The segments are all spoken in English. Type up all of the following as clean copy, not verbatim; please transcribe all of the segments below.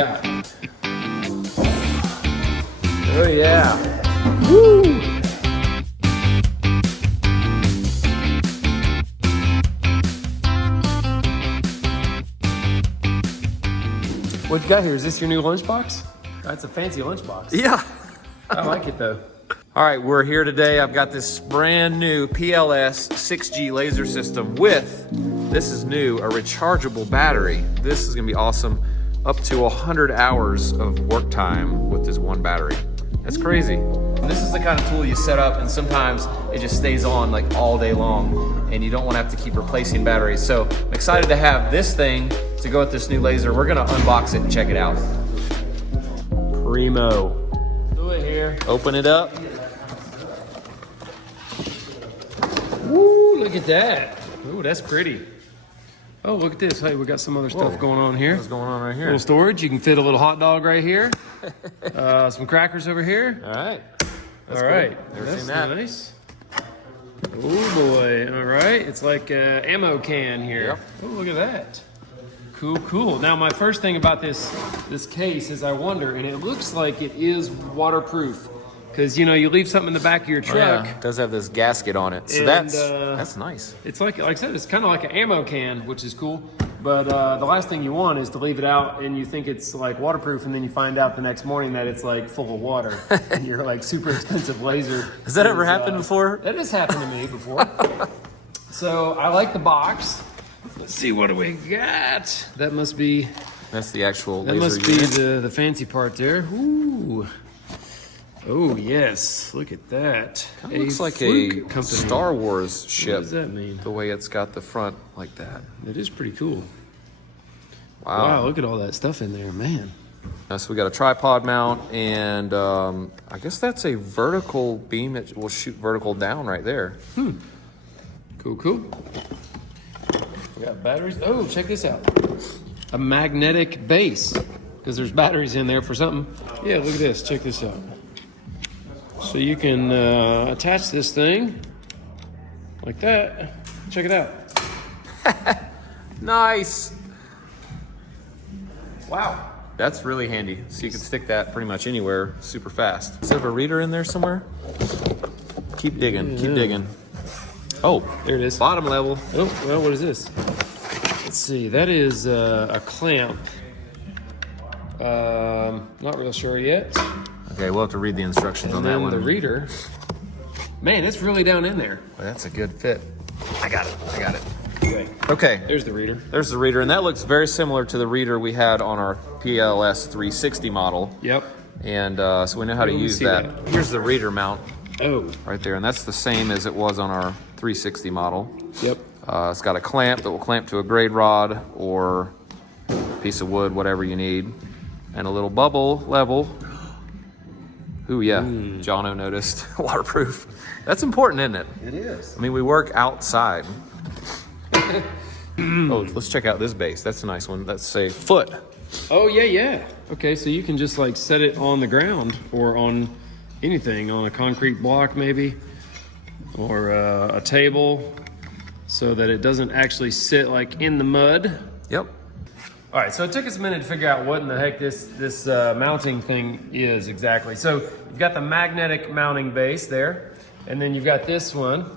got? Oh yeah. Woo! What you got here? Is this your new lunchbox? That's a fancy lunchbox. Yeah. I like it though. All right, we're here today. I've got this brand new PLS 6G laser system with, this is new, a rechargeable battery. This is gonna be awesome. Up to 100 hours of work time with this one battery. That's crazy. And this is the kind of tool you set up and sometimes it just stays on like all day long and you don't wanna have to keep replacing batteries. So I'm excited to have this thing to go with this new laser. We're gonna unbox it and check it out. Primo. Do it here. Open it up. Woo, look at that. Ooh, that's pretty. Oh, look at this. Hey, we got some other stuff going on here. What's going on right here? Little storage. You can fit a little hot dog right here. Some crackers over here. All right. All right. Never That's seen that. nice. Oh boy. All right. It's like an ammo can here. Yep. Oh, look at that. Cool, cool. Now, my first thing about this case is I wonder, and it looks like it is waterproof. Because, you know, you leave something in the back of your truck. Oh, yeah. It does have this gasket on it. So and, that's nice. It's like I said, it's kind of like an ammo can, which is cool. But the last thing you want is to leave it out and you think it's like waterproof, and then you find out the next morning that it's like full of water. And you're like super expensive laser. Has that ever happened before? That has happened to me before. So I like the box. Let's see, what do we got? That must be. That's the actual That laser must be unit. the fancy part there. Ooh. Oh yes, look at that. It looks like a Star Wars ship. What does that mean? The way it's got the front like that. It is pretty cool. Wow. Wow, look at all that stuff in there, man. So we got a tripod mount, and I guess that's a vertical beam that will shoot vertical down right there. Cool, cool. We got batteries. Oh, check this out. A magnetic base, because there's batteries in there for something. Yeah, look at this. Check this out. So you can attach this thing like that. Check it out. Nice. Wow. That's really handy. So you can stick that pretty much anywhere super fast. Does it have a reader in there somewhere? Keep digging, keep digging. Oh, There it is. bottom level. Oh, well, what is this? Let's see. That is a clamp. Not real sure yet. Okay, we'll have to read the instructions on And that then one. the reader. Man, it's really down in there. Well, that's a good fit. I got it. Okay. Okay, There's the reader. there's the reader, and that looks very similar to the reader we had on our PLS 360 model. Yep. And so we know how to Let me use see that. that. Here's the reader mount Oh. right there, and that's the same as it was on our 360 model. Yep. It's got a clamp that will clamp to a grade rod or a piece of wood, whatever you need, and a little bubble level. Ooh, yeah, Jono noticed. Waterproof. That's important, isn't it? It is. I mean, we work outside. Oh, let's check out this base. That's a nice one. That's a foot. Oh, yeah, yeah. Okay, so you can just like set it on the ground or on anything, on a concrete block maybe, or a table, so that it doesn't actually sit like in the mud. Yep. All right, so it took us a minute to figure out what in the heck this mounting thing is exactly. So you've got the magnetic mounting base there, and then you've got this one.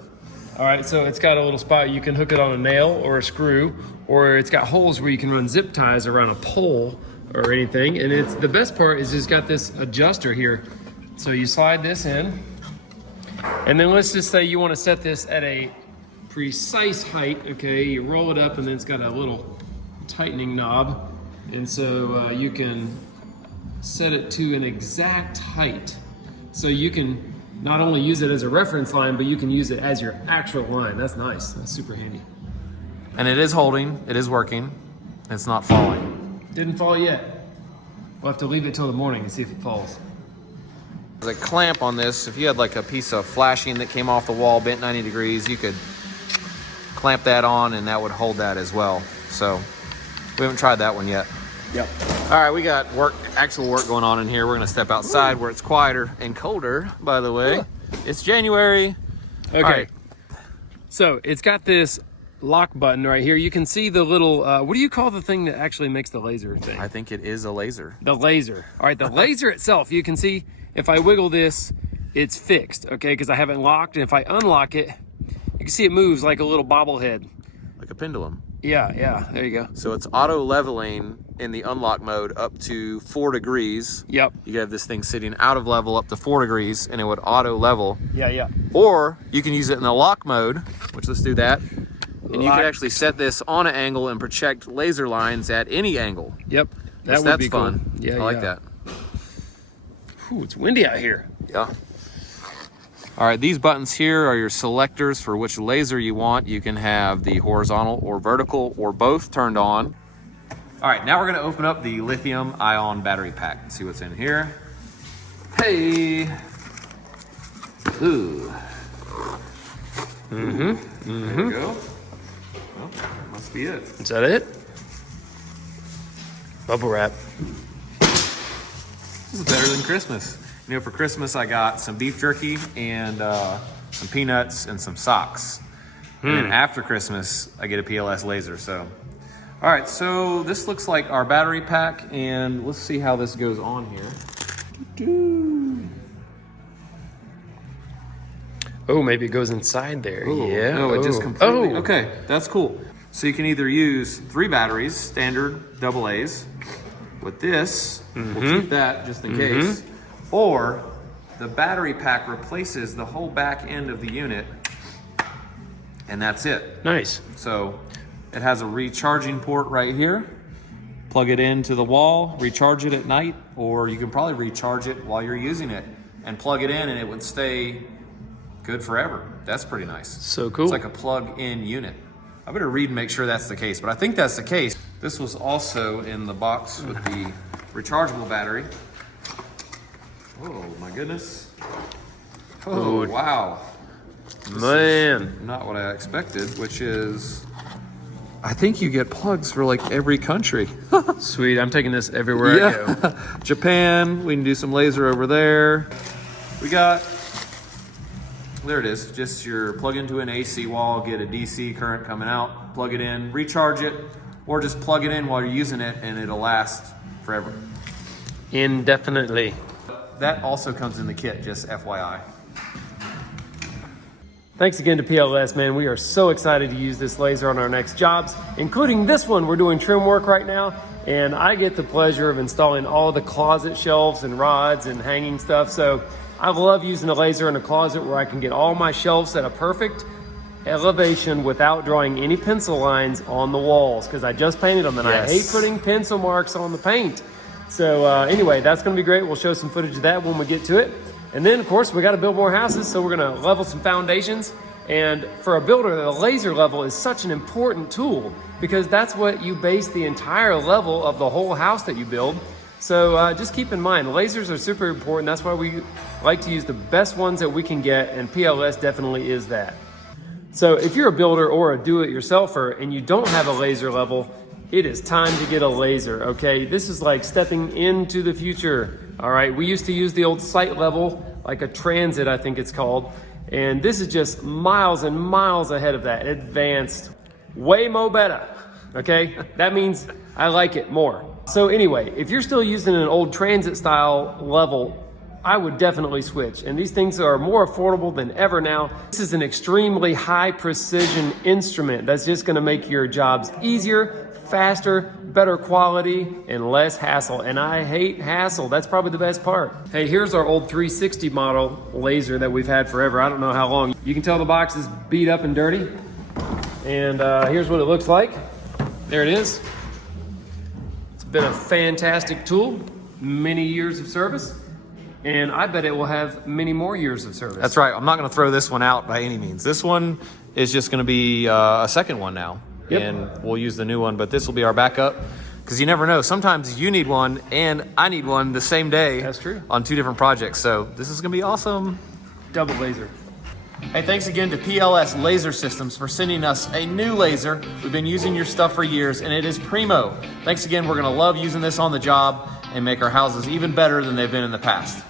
All right, so it's got a little spot you can hook it on a nail or a screw, or it's got holes where you can run zip ties around a pole or anything. And it's the best part is it's got this adjuster here. So you slide this in, and then let's just say you want to set this at a precise height. Okay, you roll it up, and then it's got a little tightening knob, and so you can set it to an exact height. So you can not only use it as a reference line, but you can use it as your actual line. That's nice. That's super handy. And it is holding. It is working. It's not falling. Didn't fall yet. We'll have to leave it till the morning and see if it falls. There's a clamp on this. If you had like a piece of flashing that came off the wall bent 90 degrees, you could clamp that on and that would hold that as well. So we haven't tried that one yet. Yep. All right, we got actual work going on in here. We're gonna step outside where it's quieter and colder, by the way. It's January. Okay. All right. So it's got this lock button right here, you can see the little, what do you call the thing that actually makes the laser thing? I think it is a laser. The laser. All right, the laser itself, you can see if I wiggle this, it's fixed, okay, because I haven't locked. And if I unlock it, you can see it moves like a little bobblehead. Like a pendulum. Yeah, there you go. So it's auto leveling in the unlock mode up to 4 degrees. Yep. You have this thing sitting out of level up to 4 degrees and it would auto level. Yeah. Or you can use it in the lock mode, which let's do that. And you Lock. can actually set this on an angle and project laser lines at any angle. Yep. That's be fun. Cool. Yeah, I like that. Ooh, it's windy out here. Yeah. All right, these buttons here are your selectors for which laser you want. You can have the horizontal or vertical or both turned on. All right, now we're gonna open up the lithium ion battery pack and see what's in here. Hey. Ooh. There we go. Well, that must be it. Is that it? Bubble wrap. This is better than Christmas. You know, for Christmas, I got some beef jerky and some peanuts and some socks. And then after Christmas, I get a PLS laser, so. All right, so this looks like our battery pack, and let's see how this goes on here. Oh, maybe it goes inside there. Ooh, Yeah. no, it just completely, Oh. okay, that's cool. So you can either use 3 batteries, standard double A's. With this, we'll keep that just in case. Or the battery pack replaces the whole back end of the unit, and that's it. Nice. So it has a recharging port right here. Plug it into the wall, recharge it at night, or you can probably recharge it while you're using it and plug it in and it would stay good forever. That's pretty nice. So cool. It's like a plug-in unit. I better read and make sure that's the case, but I think that's the case. This was also in the box with the rechargeable battery. Oh my goodness. Oh, wow. Man. Not what I expected, which is, I think you get plugs for like every country. Sweet, I'm taking this everywhere I go. Japan, we can do some laser over there. We got, there it is, just your plug into an AC wall, get a DC current coming out, plug it in, recharge it, or just plug it in while you're using it and it'll last forever. Indefinitely. That also comes in the kit, just FYI. Thanks again to PLS, man. We are so excited to use this laser on our next jobs, including this one. We're doing trim work right now, and I get the pleasure of installing all the closet shelves and rods and hanging stuff. So I love using a laser in a closet where I can get all my shelves at a perfect elevation without drawing any pencil lines on the walls, because I just painted them and I hate putting pencil marks on the paint. So anyway, that's gonna be great. We'll show some footage of that when we get to it. And then of course we gotta build more houses, so we're gonna level some foundations. And for a builder, the laser level is such an important tool because that's what you base the entire level of the whole house that you build. So just keep in mind, lasers are super important. That's why we like to use the best ones that we can get, and PLS definitely is that. So if you're a builder or a do-it-yourselfer and you don't have a laser level, it is time to get a laser, okay? This is like stepping into the future, all right? We used to use the old site level, like a transit, I think it's called. And this is just miles and miles ahead of that, advanced, way more better, okay? That means I like it more. So anyway, if you're still using an old transit style level, I would definitely switch. And these things are more affordable than ever now. This is an extremely high precision instrument that's just gonna make your jobs easier, faster, better quality, and less hassle. And I hate hassle. That's probably the best part. Hey, here's our old 360 model laser that we've had forever. I don't know how long. You can tell the box is beat up and dirty. And here's what it looks like. There it is. It's been a fantastic tool, many years of service. And I bet it will have many more years of service. That's right. I'm not going to throw this one out by any means. This one is just going to be a second one now. Yep. And we'll use the new one, but this will be our backup because you never know. Sometimes you need one and I need one the same day. That's true. On 2 different projects. So this is going to be awesome. Double laser. Hey, thanks again to PLS Laser Systems for sending us a new laser. We've been using your stuff for years and it is primo. Thanks again. We're going to love using this on the job and make our houses even better than they've been in the past.